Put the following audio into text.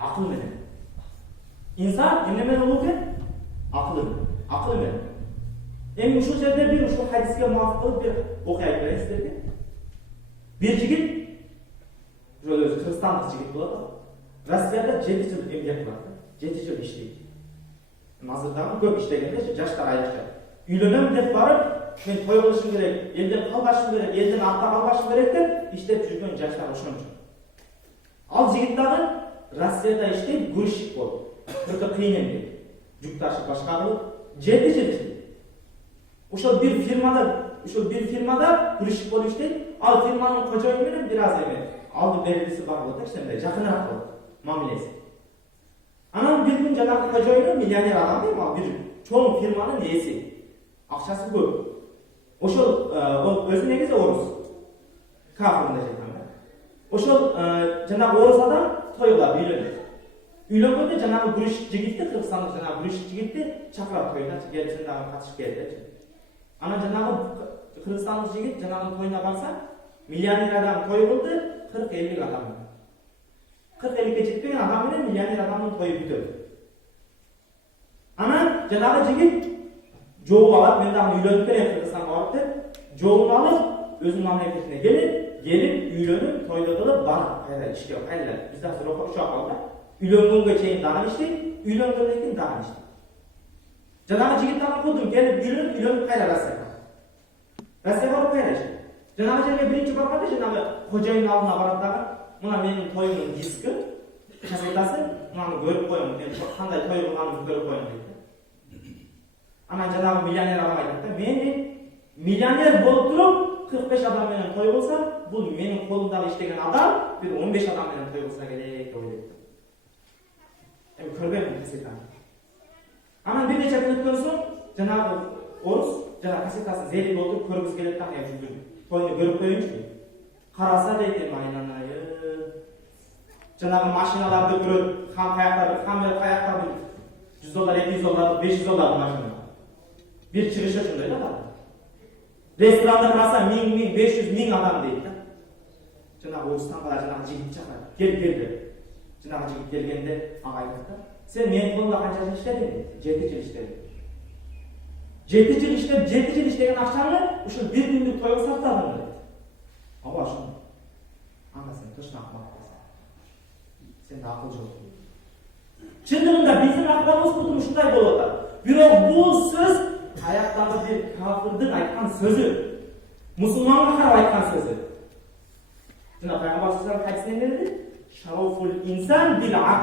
Akıl menen. İnsan emne menen bolou eкен? Akıl menen. Эми ушул жерде бир ушул хадиске муафик кылып бир окуя айтып берейин сиздерге. Бир жигит, ошол өзү кыргызстандык жигит болот. Россияда 7 жыл эмгек кылат. 7 жыл иштейт. Азыр дагы көп иштегенде жаштар аякча. Үйлөнөм деп барып, мен той кылышым керек, элден калбашым керек, элден артта калбашым керек деп иштеп жүргөн жаштар ошончо. Ал жигит дагы Россияда иштейт, грузчик болуп. Өтө кыйын эмгек. Жүк ташып башка кылып 7 жыл иштейт. Ошол бир фирмада грузчик болуп иштейт. Ал фирманын кожоюну менен бир аз эме алды берилиси бар болот, кичине жакыныраак болот мамилеси. Анан бир күн жанагы кожоюну миллионер адам дейм, ал бир чоң фирманын ээси. Акчасы көп. Ошол ол өзү негизи орус. Кафырында жаткан. Ошол жанагы орус адам той кылат, үйлөнөт. Үйлөнгөндө жанагы грузчик жигитти, Кыргызстандык жанагы грузчик жигитти чакырат тойуна, келип сен дагы катышып кел депчи. Анан жанагы Кыргызстандык жигит жанагы тойуна барса, миллионер адам той кылды, 40-50 адам. 40-50ге жетпеген адам менен миллионер адамдын тою бүтөт. Анан жанагы жигит жообун алат, мен дагы үйлөнүп берем Кыргызстанга барып деп, жообун алып, өзүнүн мамлекетине келип, үйлөнүп, тойду кылып, барып кайра ишке кайра. Биз азыр окуп алды. Үйлөнгөнгө чейин дагы иштейт, үйлөнгөндөн кийин дагы иштейт. Жанагы жигит дагы кудум келип, үйлөнүп кайра Россияга. Россияга барып кайра иштейт. Жанагы жерге биринчи барганда жанагы кожоюн алдына барат дагы, мына менин тоюмдун диски, кассетасы, мынаны көрүп коюң, мен кандай той кылганымды көрүп коюң дейт. Анан жанагы миллионер адам айтат да, мен миллионер болуп туруп 45 адам менен той кылсам, бул менин колумдагы иштеген адам бир 15 адам менен той кылса керек деп ойлойт. Эми көрбөйм кассетаны. Анан бир нече күн өткөн соң жанагы орус жанагы кассетасын зерик болуп көргүз келет да, мен жүрдүм. Тойну көрүп коеюнчу дейт. Караса дейт, айнанай. Жанагы машиналарды көрөт, каяктар 100 доллар, 200 доллар, 500 доллар машина. Бир чыгышы ошондой да. Ресторанда караса 1000-500 адам дейт да. Жанагы орустан кала жанагы жигит чакырат. Кел деп. Жанагы жигит келгенде ага айтат да, сен менин колумда канча жыл иштедиң дейт. 7 жыл иштедим. 7 жыл иштеп, 7 жыл иштеген акчаны ушул бир күндүк тойго сартадым дейт. Ооба ошондой. Анда сен точно акмаксың. Сенде акыл жок. Чындыгында биздин акыбарыбыз бутум ушундай болуп атат. Бирок бул сөз аяктагы бир кафырдын айткан сөзү. Мусулманга карап айткан сөзү. Жана пайгамбар саллаллаху алейхи ва саллям хадисинде dedi, "Шарафул инсан бил акл